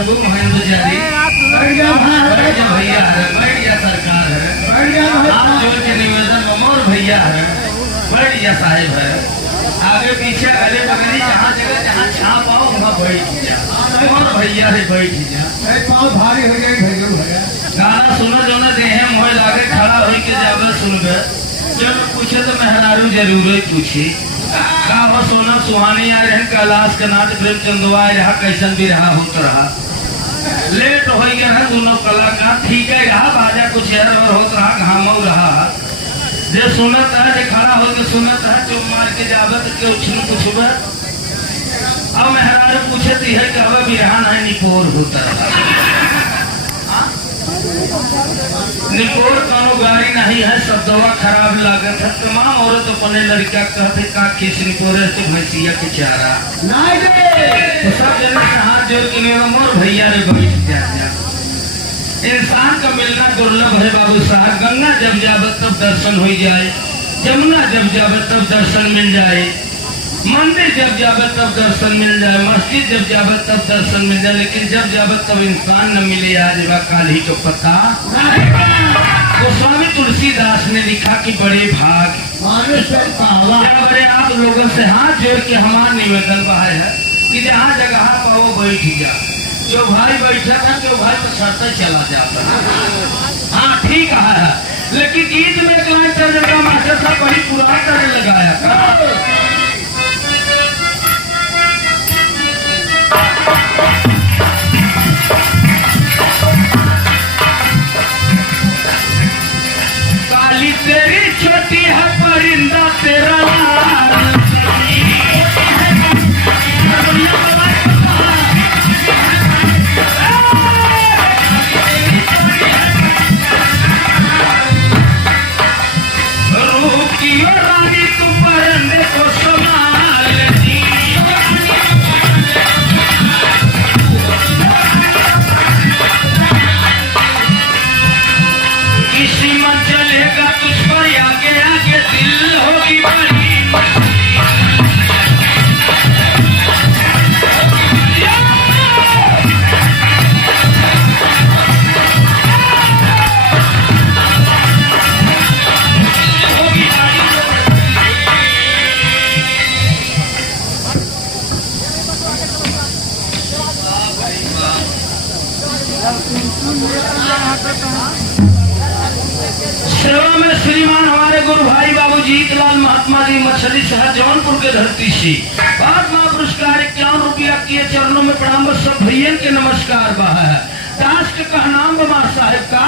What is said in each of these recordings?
शंभू महेंद्र जारी भैया है, बढ़िया सरकार है, हाथ जोड़ के निवेदन अमर भैया है, बढ़िया साहिब है, आगे पीछे अगले बगली जहाँ जगह जहाँ छाप आओ वहाँ बैठ जा, अमर भैया है बैठ जा। पाँव भारी हो गया गाना सुनो जो ना देहे मोह लागे खड़ा हो के जावे सुन गए, जब पूछे तो मेहरारू जरूर ही पूछी का हो सोना सुहानी आ रहे कैलाश के नाथ प्रेमचंदवा रहा कैसन भी रहा होत रहा लेट हो गया है दोनों कलाकार ठीक है रहा बाजा कुछ है और होत रहा घामऊ रहा जे सुनत है जे खड़ा होके सुनत है चुप मार के जावत के उछल कुछ अब मेहरारू पूछे थी है कि अब बिरहान है निपोर होता रहा निकोर कानो गाड़ी नहीं है सब दवा खराब लागत है तमाम औरत अपने लड़का कहते का किस निकोरे तो भैंसिया के चारा तो सब जने हाथ जोड़ के मेरा मोर भैया रे बैठ जा इंसान का मिलना दुर्लभ है बाबू साहब। गंगा जब जावे तब दर्शन हो जाए, जमुना जब जावे तब दर्शन मिल जाए, मंदिर जब जावे तब दर्शन मिल जाए, मस्जिद जब जावे तब दर्शन मिल जाए, लेकिन जब जावे तब इंसान न मिले आज काल ही को पता। गोस्वामी तुलसीदास ने लिखा कि बड़े भाग बड़े आप लोगों से हाथ जोड़ के हमारा निवेदन बहाय है कि जहाँ जगह पाओ बैठ जा, जो भाई बैठा था जो भाई तो छड़ते चला जाता है। हाँ ठीक है, लेकिन गीत में क्लाइंट तर्जमा मास्टर साहब बड़ी पुराना तरह लगाया था। काली तेरी छोटी है परिंदा तेरा रूप की रानी तू परिंदे को संभाल दी। किसी मन चलेगा तुझ पर आगे आगे दिल होगी बड़ी। सेवा में श्रीमान हमारे गुरु भाई बाबू जीतलाल महात्मा जी मछली शहर जौनपुर के धरती से महात्मा पुरस्कार 51 रुपया किए चरणों में प्रणाम। सब भैया के नमस्कार बा है दास के कहनाम बमा साहेब का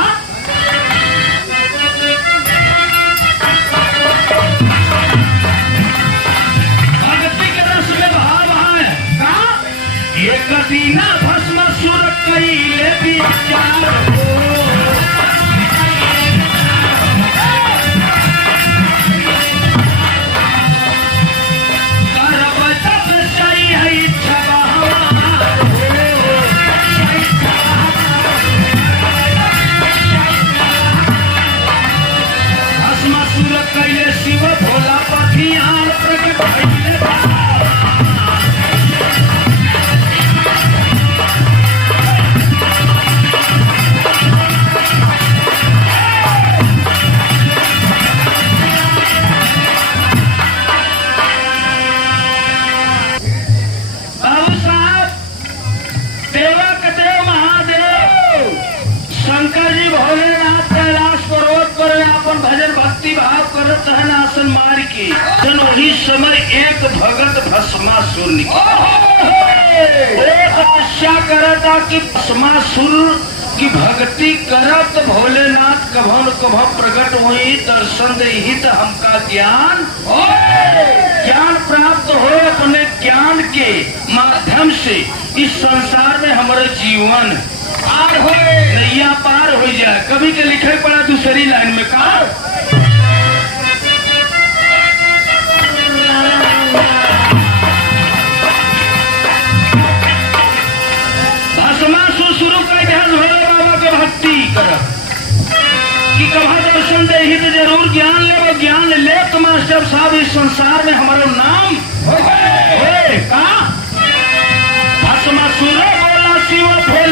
भक्ति के रस में भाव है का एक दीना भस्म सुर कैले विचार समय एक भगत भस्मासुर करता कि भस्मासुर की भक्ति करत भोलेनाथ कभो न कभो प्रकट हुई दर्शन दे हित हमका ज्ञान प्राप्त हो। अपने ज्ञान के माध्यम से इस संसार में हमारे जीवन पार हो नैया पार हो जाए। कभी के लिखे पड़ा दूसरी लाइन में कहा कि कहा दर्शन दे ही तो जरूर ज्ञान ले, वो ज्ञान ले तो मास्टर साहब इस संसार में हमारा नाम हो का भस्मासुर बोला शिव भोले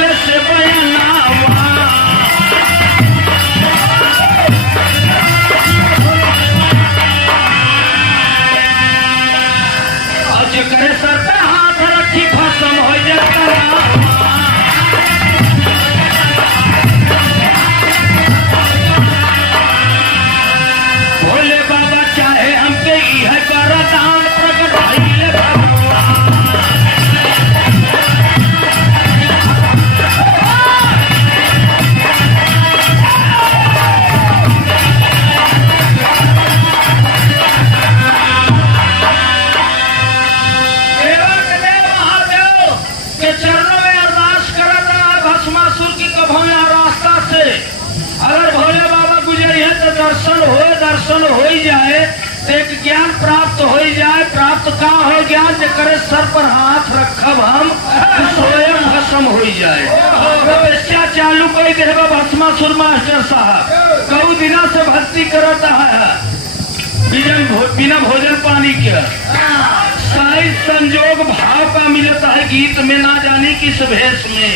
जाए प्राप्त का हो गया जकरे सर पर हाथ रखब हम स्वयं भस्म हो जाए। तपस्या चालू कर देगा भस्मासुर मास्टर साहब कऊ दिना से भक्ति करता है बिना भोजन पानी के। साइज संजोग भाव का मिलता है गीत में ना जाने किस भेष में।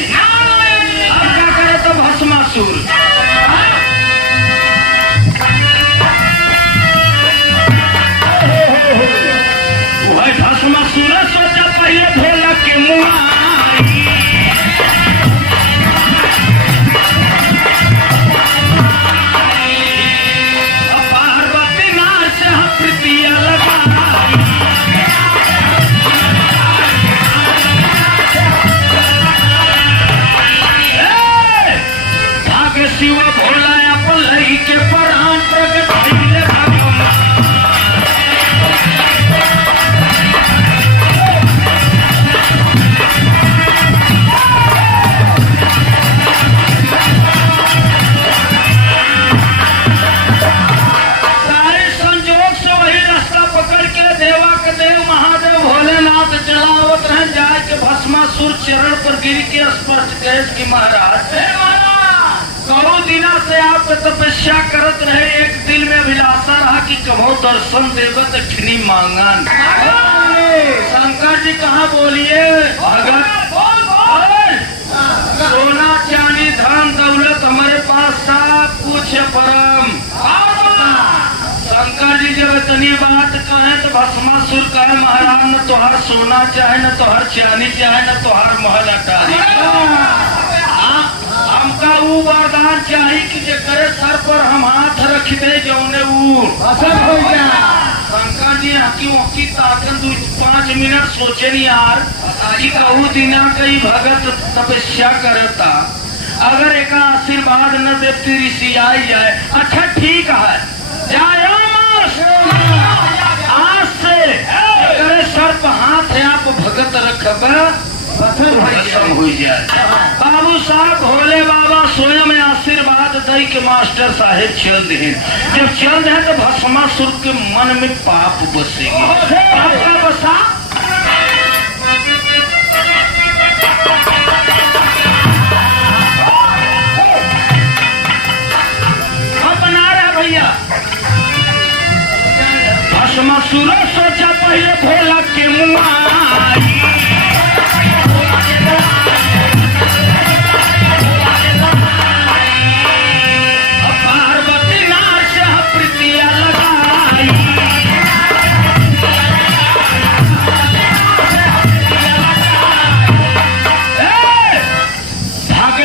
अब क्या करे तो भस्मासुर वह भस्मासुर सोचा पहले ढोलक के मुँह पार्वती नार से प्रीतिया लगा शिव भोला अपन लई के प्राण प्रकट भइले भगवान। सारे संजोग से वही रास्ता पकड़ के देवा के देव महादेव भोलेनाथ चलावत रहे जाए के भस्मासुर चरण पर गिर के स्पष्ट कहे कि महाराज कौ दिना से आप तपस्या करत रहे एक दिल में अभिलाषा रहा कि कभो दर्शन देवत खिनी मांगन। शंकर जी कहाँ बोलिए भगत सोना चांदी धन दौलत हमारे पास सब कुछ परम। शंकर जी जब इतनी बात कहे तो भस्मासुर कहे महाराज न तोहर सोना चाहे न तोहर चांदी चाहे न तोहर महल अटारी हमका वो वरदान चाहिए कि जकरे सर पर हम हाथ रख दे जौने शंकर जी हकी ताकन 5 मिनट सोचे नहीं यार कि कहू दिना कई भगत तपस्या करता अगर एक आशीर्वाद न देती ऋषि आई जाए। अच्छा ठीक है जाओ आज से अगर सर पर हाथ है आप भगत रखब हो जाए। बाबू साहब भोले बाबा स्वयं आशीर्वाद दई के मास्टर साहेब चल दे। जब चल दे तो भस्मासुर के मन में पाप बसेगी। पाप का बसा बना रहा भैया। भस्मासुर सोचा पहले भोला के मुँह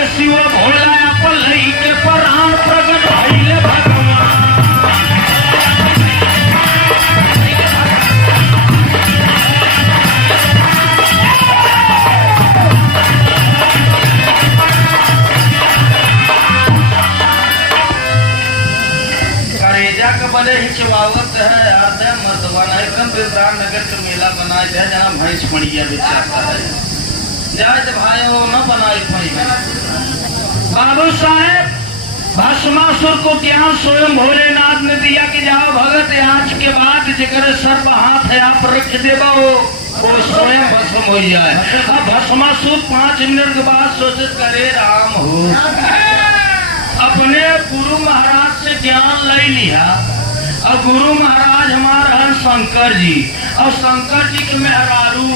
शिव भोला अपन लई के प्राण प्रकट भइले भगवान। करेजा के बने हिचवावत है आधे मर्दवान एकदम बिरदार नगर के मेला बनाए जाए जहाँ भैंस पड़िया बेचाता है जाए भाई वो न बनाई पाई। बाबू साहेब भस्मासुर को ज्ञान स्वयं भोलेनाथ ने दिया कि जाओ भगत आज के बाद जगह सर पर हाथ है आप रख देगा वो स्वयं भस्म हो जाए। अब भस्मासुर 5 मिनट के बाद सोचे करे राम हो अपने गुरु महाराज से ज्ञान ले लिया। और गुरु महाराज हमारे हैं शंकर जी और शंकर जी के मेहरारू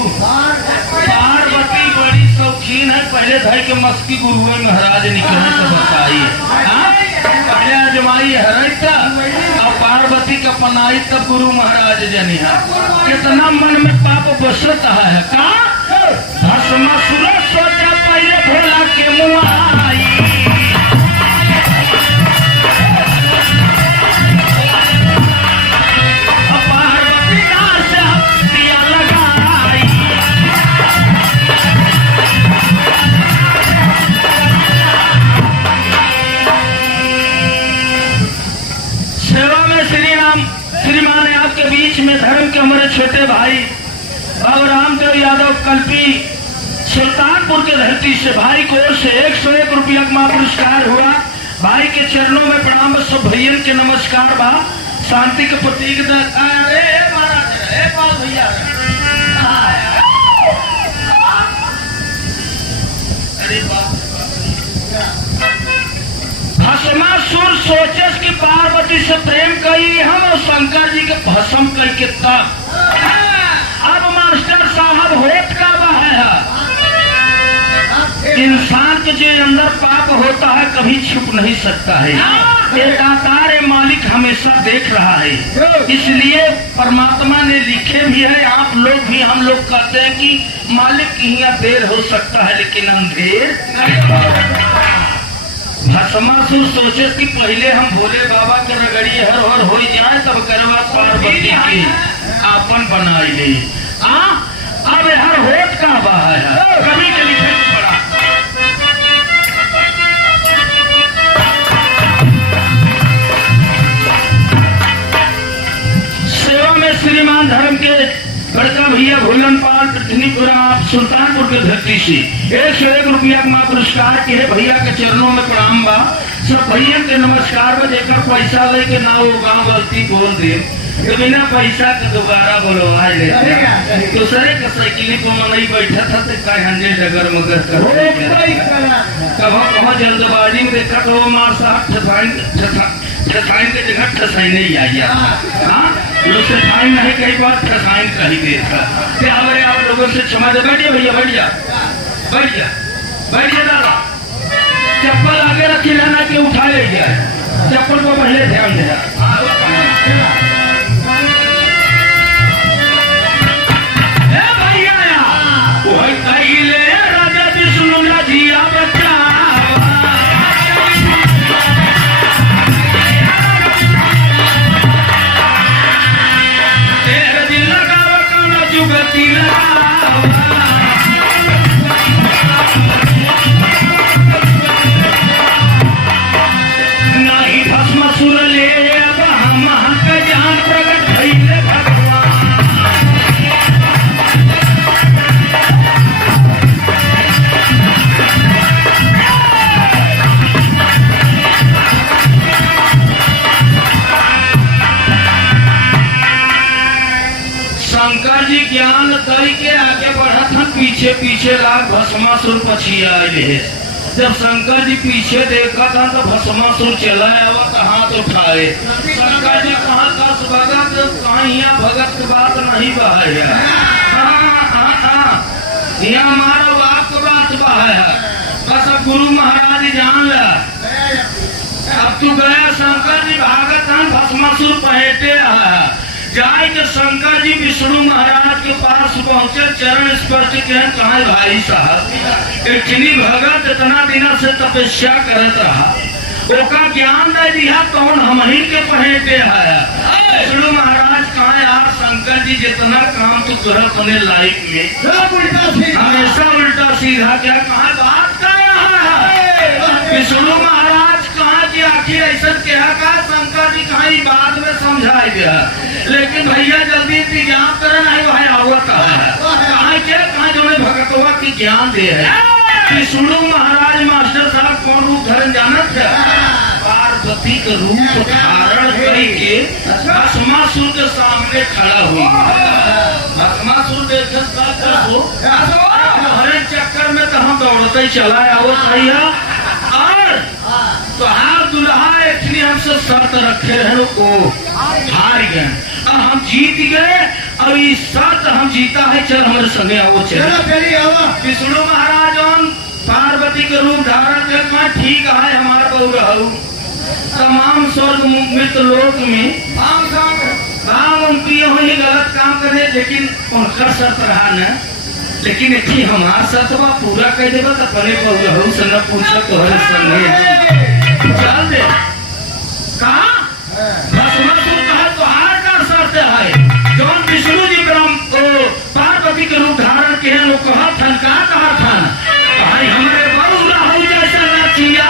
पार्वती बड़ी शौकीन है। पहले भाई के मस्की गुरु महाराज निकले तो बताइए पहले अजमाई हरता और पार्वती का पनाई तब गुरु महाराज जनी है। कितना मन में पाप बसता है का भस्मासुर सोचा पहले भोला के मुँह आई। श्रीमान आपके बीच में धर्म के हमारे छोटे भाई बाबू रामदेव यादव कल्पी सुल्तानपुर के धरती से भाई को ओर से 101 रुपया का पुरस्कार हुआ। भाई के चरणों में प्रणाम सब भैया के नमस्कार बा शांति के प्रतीक। अरे महाराज अरे भस्मासुर सोचस कि पार्वती से प्रेम करी हम और शंकर जी के भस्म करके तब अब मास्टर साहब होत का है इंसान के जो अंदर पाप होता है कभी छुप नहीं सकता है। ये दातार ये मालिक हमेशा देख रहा है, इसलिए परमात्मा ने लिखे भी है। आप लोग भी हम लोग कहते हैं कि मालिक यहाँ देर हो सकता है लेकिन अंधेर। भस्मासुर सोचे कि पहले हम भोले बाबा के रगड़ी हर हर हो जाए तब करवा पार्वती की आपन बनाई ले। अब हर होत का बाहर है कभी के लिखे पड़ा। सेवा में श्रीमान धर्म के बड़का भैया भोलन पाल पृथ्वीपुरा सुल्तानपुर के धरती से 101 रुपया का पुरस्कार के भैया के चरणों में प्रणाम बा। सब भैया के नमस्कार में देकर पैसा लेके ना वो गाँव गलती बोल दे तो बिना पैसा के दोबारा बोलवा लेते दूसरे के साइकिल को मनई बैठा था तो का हंड्रेड डगर मगर कब जल्दबाजी में देखा तो वो मार साहब ठसाइन के जगह ठसाई नहीं आई लोग से टाइम नहीं कई बार ठसाइन कही देता क्या आप लोगों से क्षमा दे। बैठिए भैया बैठ जा बैठ जा बैठ जा दादा चप्पल आगे रखी लेना कि उठा ले जाए चप्पल को पहले ध्यान दे। राजा विष्णु जिया बच्चा तेरे दिल लगावा काना जुगती नहीं भस्मासुर ले अब हम का जान प्रकट भइले भगवान। शंकर जी ज्ञान दई के आगे बढ़त हन पीछे पीछे लाग भस्मासुर पछिया रहे। जब शंकर जी पीछे देखा था तो भस्मासुर चला आवत हाथ उठाए। शंकर जी कहा दस भगत कहा यहाँ भगत की बात नहीं बहा यहाँ हमारा बाप की बात बहा है बस अब गुरु महाराज जान ला। अब तू गया शंकर जी भागत हन भस्मासुर पहेटे रहा जाए कि शंकर जी विष्णु महाराज के पास पहुंचे चरण स्पर्श के कहा भाई साहब इतनी भगत इतना दिन से तपस्या करत रहा ओका ज्ञान दे दिया कौन हम ही के पहेटे है। विष्णु महाराज कहा यार शंकर जी जितना काम तू करत अपने लाइफ में हमेशा उल्टा सीधा क्या कहा बात कर रहा है। विष्णु महाराज कहा कि आखिर ऐसा क्या कहा शंकर जी कहा बाद में समझाई गया लेकिन भैया जल्दी इंतजाम करे नहीं भाई आवत कहा जो भगतवा की ज्ञान दे है। विष्णु महाराज मास्टर साहब कौन रूप धरण जानत है पार्वती का रूप धारण करके भस्मासुर के सामने खड़ा हुई। भस्मासुर देखत हरे चक्कर में तो हम दौड़ते ही चला आवत भैया और तो हार दुल्हा इतनी हमसे शर्त रखे रहे को हार गए और हम जीत गए और इस शर्त हम जीता है चल हमारे संगे आओ चल। विष्णु महाराज पार्वती के रूप धारण कर ठीक है हमारा बहु रहू तमाम स्वर्ग मित्र लोक में काम उनकी वही गलत काम करे लेकिन उनका शर्त रहा न लेकिन इतनी हमारा शर्त पूरा कर देगा तो पहले बहु रहू से न पूछा तो हर संगे चल दे कहा भस्मासुर कहा तो हार का शर्त है जौन विष्णु जी पार्वती के रूप धारण के हैं लोग कहा थन का कहा था भाई हमारे बहु रहू जैसा नाचिया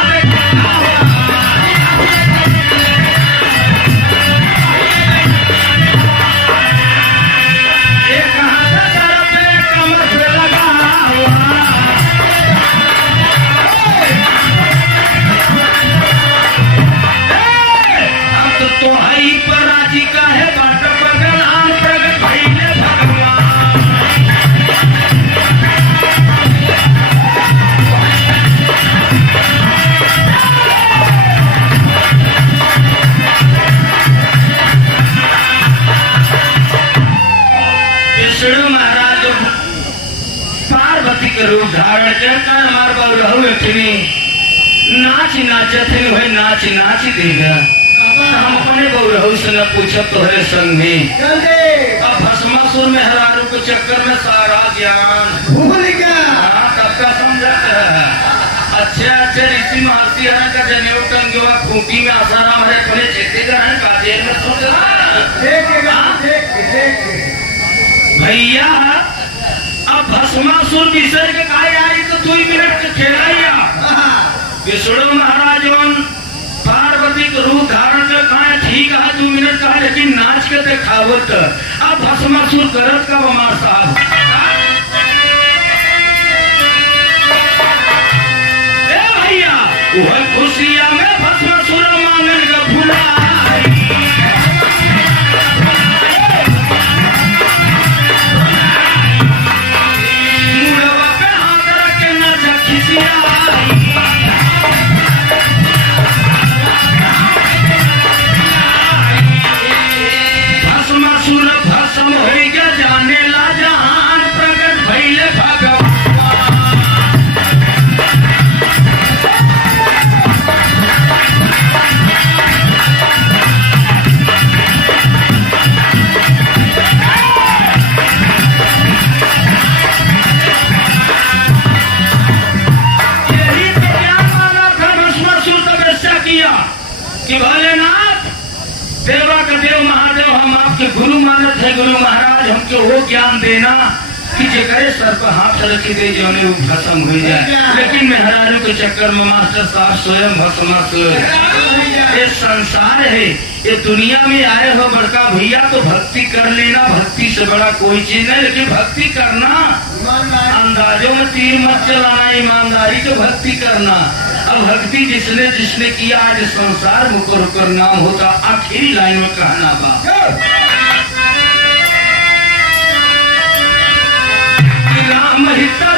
तो हई पर राजी का है बाट बगल आन प्रगट भइले भगवान। पार्वती के रूप धारण करता हमार बाबू रहू अठनी नाच नाचत है वही नाच नाच देगा हम अपने बाबू रहू से न पूछब तोहरे संग में अब भस्मासुर में हरारू के चक्कर में सारा ज्ञान भूल गया। तब का समझाता है अच्छा अच्छा ऋषि महर्षि हरण का जनेऊ टंगवा खूंटी में आसाराम हरे पहले चेते ग्रहण का जेल में भैया अब भस्मासुर विषय के काय आई तो 2 मिनट के खेलैया विष्णु महाराज पार्वती के रूप धारण कर कहा ठीक है 2 मिनट कहा लेकिन नाच के दिखावत अब भस्मासुर करत का हमार साहब भैया वह खुशिया में भस्मासुर मांगन का फूला कि भोलेनाथ देवा का देव महादेव हम आपके गुरु मानत है गुरु महाराज हमको वो ज्ञान देना कि जेकरे सर पर हाथ रखी दे जो वो भस्म हो जाए लेकिन मैं हरारू के चक्कर में मास्टर साहब स्वयं भस्मासुर ये संसार है ये दुनिया में आए हो बड़का भैया तो भक्ति कर लेना भक्ति से बड़ा कोई चीज नहीं लेकिन भक्ति करना अंदाजों में तीर मत चलाना ईमानदारी तो भक्ति करना अब भक्ति जिसने किया आज संसार मुकर नाम होता आखिरी लाइन में कहना बा राम हिता